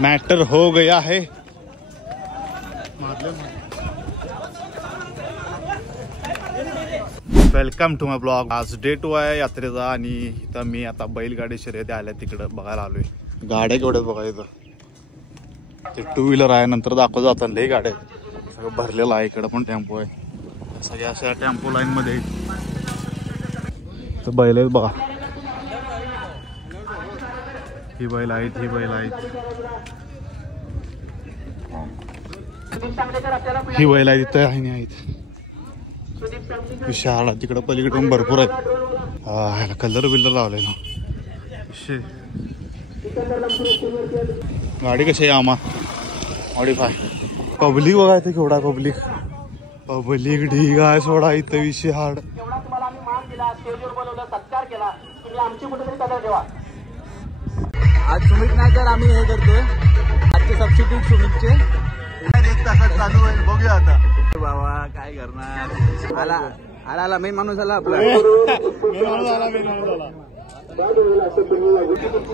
Matter हो गया है। Welcome to my blog. आज डे 2 आहे यात्रेचा आणि इथं मी आता बैलगाडी शर्यती आल्या तिकडं बघायला आलोय। गाड्या केवढ्यात बघायचं ते 2 व्हीलर आहे, नंतर दाखव जातात लई गाड्या सगळं भरलेलं आहे। इकडं पण टेम्पो आहे, सगळ्या अशा टेम्पो लाईन मध्ये तर बैल आहेत बघा। ही बैल आहेत, ही बैल आहेत, ही बैल आहेत, इथं आहे नाही आहेत विशाळ। तिकडं पलीकडून भरपूर आहेत। ह्याला कलर बिल्लर लावले ना। गाडी कशी आहे आम्हा मॉडिफाय। पब्लिक बघायचं केवढा पब्लिक, पब्लिक ढीग आहे सोडा इथं विषय हाड। आज सुमित नाही तर आम्ही हे करतोय आजचे सबस्टिट्यूट सुमितचे। 1 तासात चालू होईल, बघूया आता बाबा काय करणार। आला आला आला मेन माणूस आला आपला।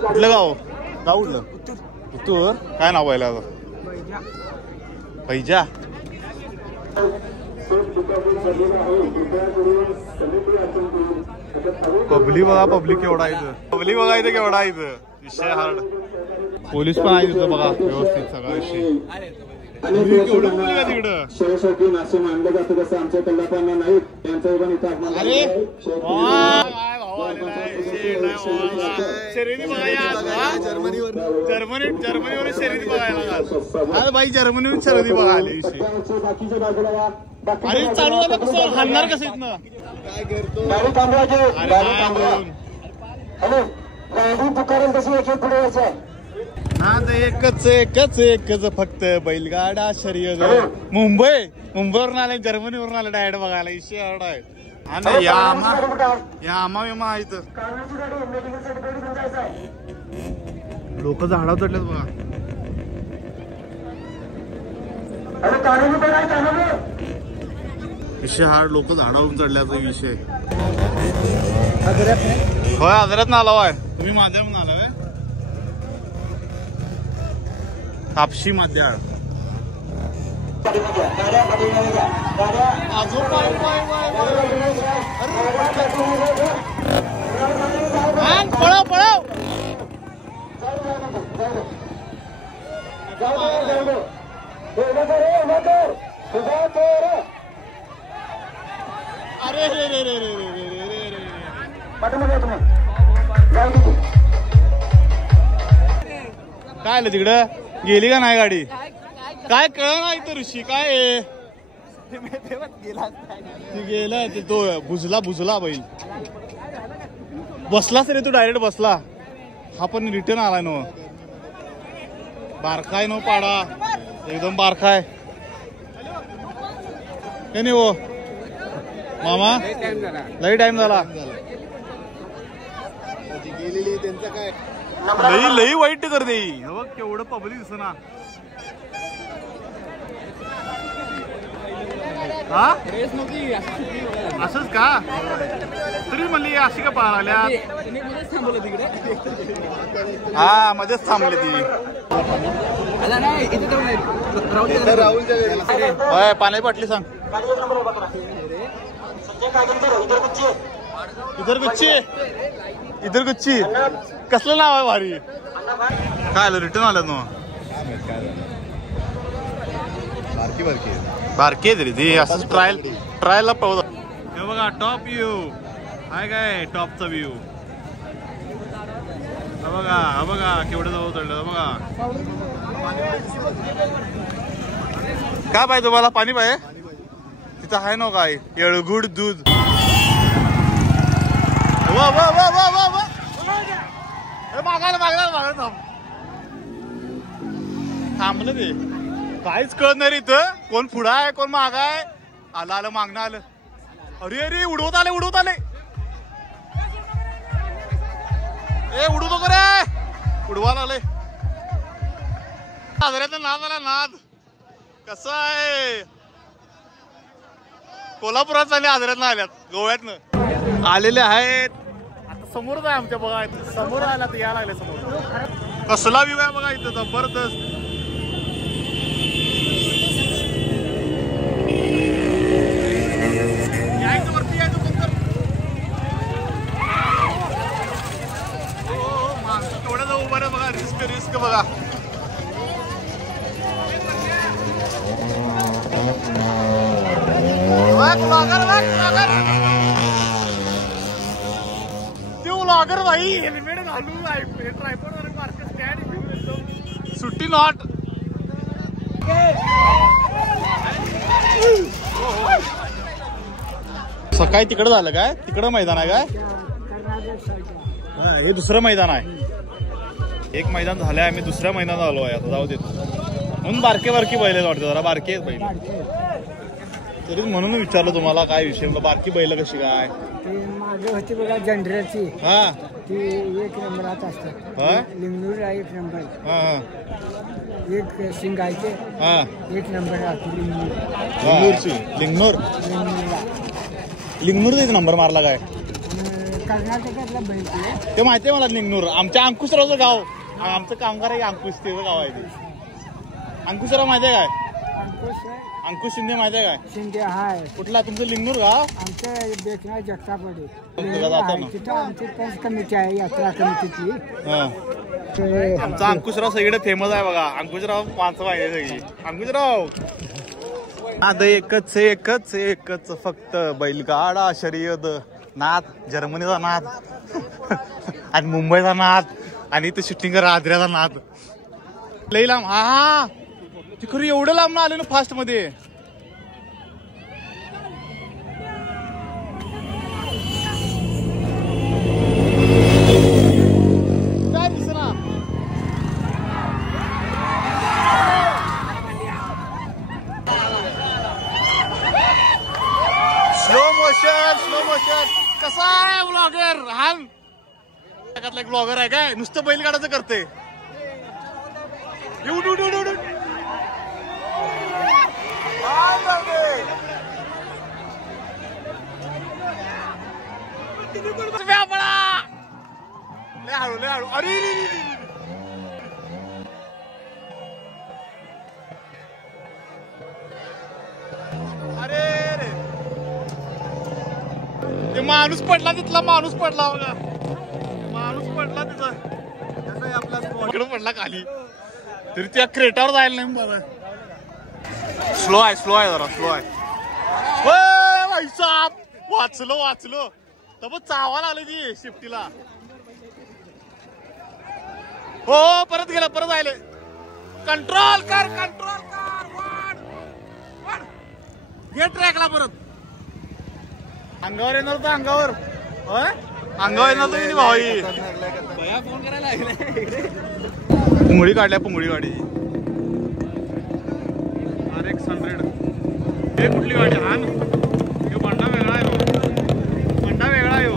कुठलं गाव गावलं उत्तूर काय नाव आहे आता पैजा। पब्लिक बघा, पब्लिक केवढा आहे, पब्लिक बघा इथं केवढा आहे विषय हार्ड। पोलीस पण आहे तिथं बघा व्यवस्थित सगळा विषय। शौकीन असे मानलं जातं तसं आमच्या कल्लापांना नाही त्यांचं पण इथं जर्मनीवरून शर्यती बघायला भाई, जर्मनीवरून शर्यती बघायला बाकीच्या बाजूला अरे चालू आता कसं हलणार कसं इथनं गाडी थांबवायची, गाडी थांबवा। हॅलो गाडी पुकारेल तशी एक पुढे यायचं हा तर एकच फक्त बैलगाडा शर्यत। मुंबईवरून आले, जर्मनीवरून आले डायरेक्ट बघायला विषय हार्ड आहे। आणि या आम्हा इथं लोक झाडावर चढलेत बघा। विषय हार्ड, लोक झाडावरून चढल्याचा विषय। होय आदरात ना आला आहे तुम्ही, माझ्या म्हणून आलाय कापशी माद्याळ। पळव पळव अरे रे रे रे रे रे रे रे काय आलं तिकडं, गेली का नाही गाडी काय कळ नाही तर ऋषी काय गेला ते तो बुजला बैल बसलाच रे, तू डायरेक्ट बसला। हा पण रिटर्न आलाय नो, बारकाय नो पाडा एकदम बारकाय नाही हो मामा, लई टाइम झाला। गेलेली त्यांचं काय लई वाईट करते बघ केवढं पब्लिक दिसत ना। हा असंच का तरी म्हणली अशी का पाहिल्या। हा मध्येच थांबले ती। होय पाणी बाटली सांग। इधर गुच्ची कसलं नाव आहे भारी। काय आलं रिटर्न आलं ना, बारकी तरी ती असं ट्रायलला पाहू। हे बघा टॉप व्ह्यू आहे काय, टॉपचा व्ह्यू बघा बघा केवढं जवळ चढलं बघा। काय पाहिजे तुम्हाला, पाणी पाहिजे तिथं आहे ना काय येळगुड दूध। वा वा वा वा वा वा मागायला थांबलं ते काहीच कळत नाही इथं, कोण पुढं आहे कोण माग आहे। आलं मागणं आलं, अरे अरे उडवत आले ए उडवतो का रे, उडवायला आले। आदराचा नाद आला नाद, कसं आहे कोल्हापुरात आले आदरात आल्यात, गोव्यातनं आलेले आहेत। आता समोरच आहे आमच्या बघा, समोर आला तर यायला लागले समोर। कसला व्ह्यू आहे बघा इथं जबरदस्त. यायचं वरती यायचं फक्त. माणसं थोडं जाऊ बरं बघा. रिस्क बघा. व्लॉगर भाई हेल्मेट घालू ट्रायपॉड वर मार्क स्टँड घेऊन येतो. सुट्टी नॉट. सकाळी तिकडं झालं काय? तिकडं मैदान आहे काय? हे दुसरं मैदान आहे. एक मैदान झालंय आम्ही दुसऱ्या मैदानात आलो आहे. आता जाऊ देत म्हणून बारके बैल वाटतं. जरा बारके आहेत बैल तरी म्हणून विचारलं तुम्हाला काय विषय. बारकी बैल कशी काय होती बघा जनरलची. हा ती एक नंबरात असतात. लिंगनूर एक नंबर. एक शिंगायचे एक नंबर राहते लिंगनूर. लिंगनूर एक नंबर मारला काय? कर्नाटकातला बैल ते माहिती आहे मला. लिंगनूर आमच्या अंकुशरावचं गाव. आमचं कामगार आहे अंकुश. तेचं गाव आहे ते. अंकुशराव माहिती आहे काय? अंकुश शिंदे माहिती आहे काय? शिंदे हाय. कुठला तुमचं लिंगनूर गाव? आमचं बेकना जगतापडे. तिथं आमची पंच कमिटी आहे यात्रा कमिटीची. आमचा अंकुशराव सगळीकडे फेमस आहे बघा. अंकुशराव माणसं पाहिजे सगळी. अंकुशराव नाद एकच फक्त बैलगाडा शर्यत. नाद जर्मनीचा नाद आणि मुंबईचा नाद आणि इथं शूटिंग आद्र्याचा नाद. लई लांब. हा ती खरं एवढं लांब ना आले ना फास्ट मध्ये. काय दिसना. स्लो मोशन कसा आहे ब्लॉगर? हा एक ब्लॉगर आहे काय? नुसतं बैलगाडाचं करते. लय हळू. अरे रे ते माणूस पडला. तिथला माणूस पडला बघा. माणूस पडला तिथं. आपला पडला खाली. तरी त्या क्रेटावर जायला नाही बाबा. स्लो आहे जरा स्लो आहे. वाचलो तर चावायला आलं ती शिफ्टीला. हो परत आले. कंट्रोल कर. घे ट्रॅकला परत. अंगावर येणार तर अंगावर येणार तर भाई. फोन करायला लागले. पुंगळी काढल्या. पुंगळी गाडी RX100. हे कुठली गाडी? हा बंडा वेगळा आहे.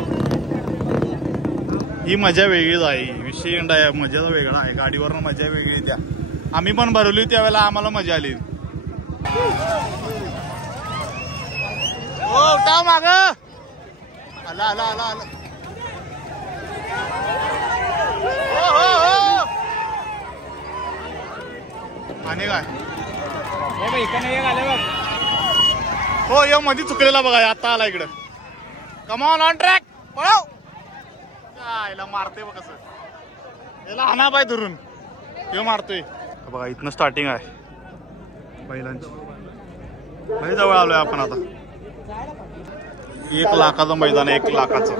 ही मजा वेगळीच आहे. विषय मजाचा वेगळा आहे. गाडीवरनं मजा वेगळी. त्या आम्ही पण भरवली त्यावेळेला आम्हाला मजा आली. हो टाव माग आला. हो आणि काय हो या मध्ये चुकलेला बघा. आता आला इकडं. Come on on track. पळव. याला मारते बघ कसं. याला हाना बाय धरून हे मारतोय बघा. इथनं स्टार्टिंग आहे बैलांची. म्हणजे जवळ आलोय आपण आता. 1 लाखाचं मैदान. 1 लाखाचं.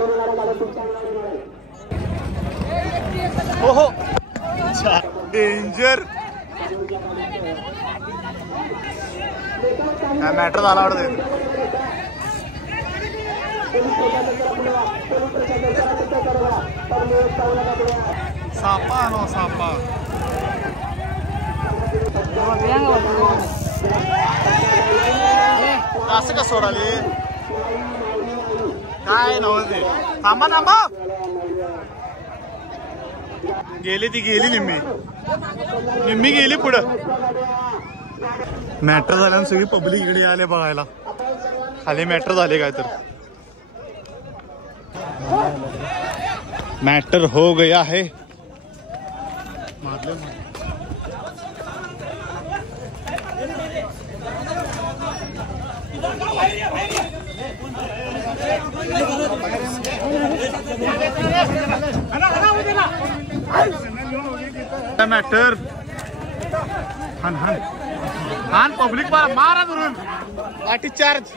हो डेंजर. काय मॅटर झाला आवडत. सापा असं का सोडाली काय नव्हते. थांबा गेली निम्मी गेली पुढं. मॅटर झाल्यानं सगळी पब्लिक इकडे आले बघायला. खाली मॅटर झाले काय तर. मॅटर हो गया है. मॅटर हान हान हान पब्लिक मारा धरून लाठी चार्ज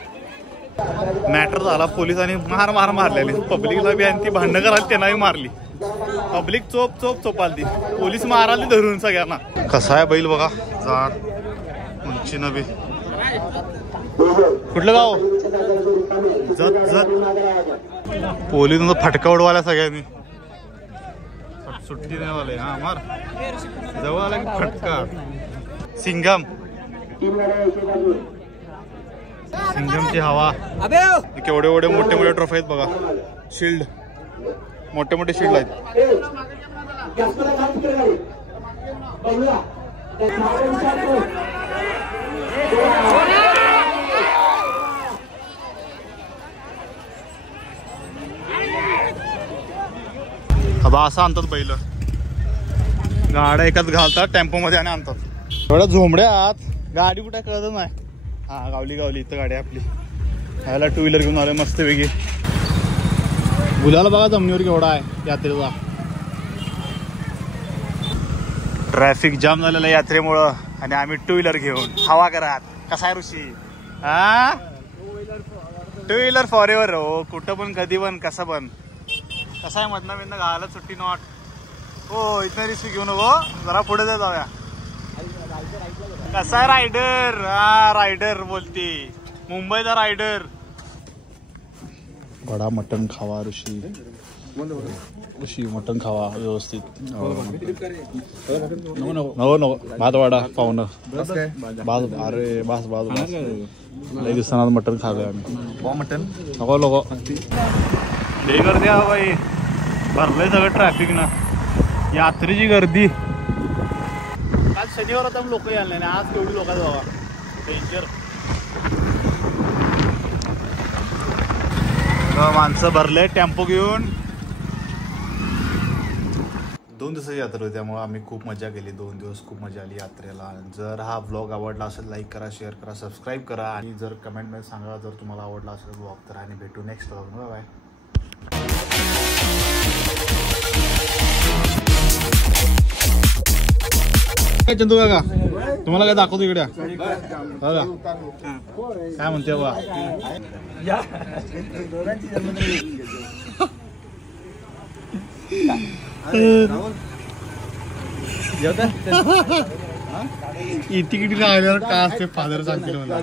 मॅटर झाला. पोलिसांनी मार मारलेली पब्लिकला बी आणि ती भांडणं करायला त्यांनाही मारली. पब्लिक चोप चोपालती पोलीस माराली धरून सगळ्यांना. कसा आहे बैल बघा जात उंची नवी. कुठलं गाव जत पोलीस फटका उडवायला सगळ्यांनी. सुट्टी नाही वाले हा मार जवळ आला की फटका. सिंगम सिंगमची हवा. केवढे एवढे मोठे ट्रॉफी आहेत बघा. शिल्ड मोठे शिल्ड आहेत. आता असं आणतात बैल. गाड्या एकाच घालतात टेम्पो मध्ये आणि आणतात. एवढ्या झोंबड्यात गाडी कुठे कळत नाही. हा गावली इथं गाडी आपली. ह्याला 2 व्हीलर घेऊन आलोय मस्त वेगळी. गुलाला बघा जमिनीवर केवढा आहे यात्रेचा. ट्रॅफिक जाम झालेलं आहे यात्रेमुळं आणि आम्ही 2 व्हीलर घेऊन हवा करत. कसा आहे ऋषी? हा 2 व्हीलर फॉर एव्हर हो. कुठं पण कधी पण कसं पण. कसा आहे मधनं घाला सुट्टी नॉट हो. इथं रिस्क घेऊ नको जरा पुढे जाऊया. कसा आहे रायडर? हा रायडर बोलते मुंबईचा रायडर. बडा मटन खावा ऋषी मटन खावा व्यवस्थित. नको भात वाडा पाहुणं बाज. अरे बास लई दिवसांना मटन खाल्लंय आम्ही. मटन नको लई गर्दी आहे बाई. भरलंय सगळं ट्रॅफिक ना. यात्रेची गर्दी. काल शनिवार आता लोक यायला नाही. आज केवढी लोक आहेत बाबा. डेंजर. माणसं भरले टेम्पो घेऊन. 2 दिवसाची यात्रा होती त्यामुळे आम्ही खूप मजा केली. 2 दिवस खूप मजा आली यात्रेला. जर हा ब्लॉग आवडला असेल लाईक करा, शेअर करा, सबस्क्राईब करा आणि जर कमेंटमध्ये सांगा जर तुम्हाला आवडला असेल ब्लॉग तर. आणि भेटू नेक्स्ट ब्लॉग. बाय. चंदू काका तुम्हाला काय दाखवतो इकडे बघा काय म्हणते बा. इथे किती राहिल्यावर काय असते फादर सांगतील मला.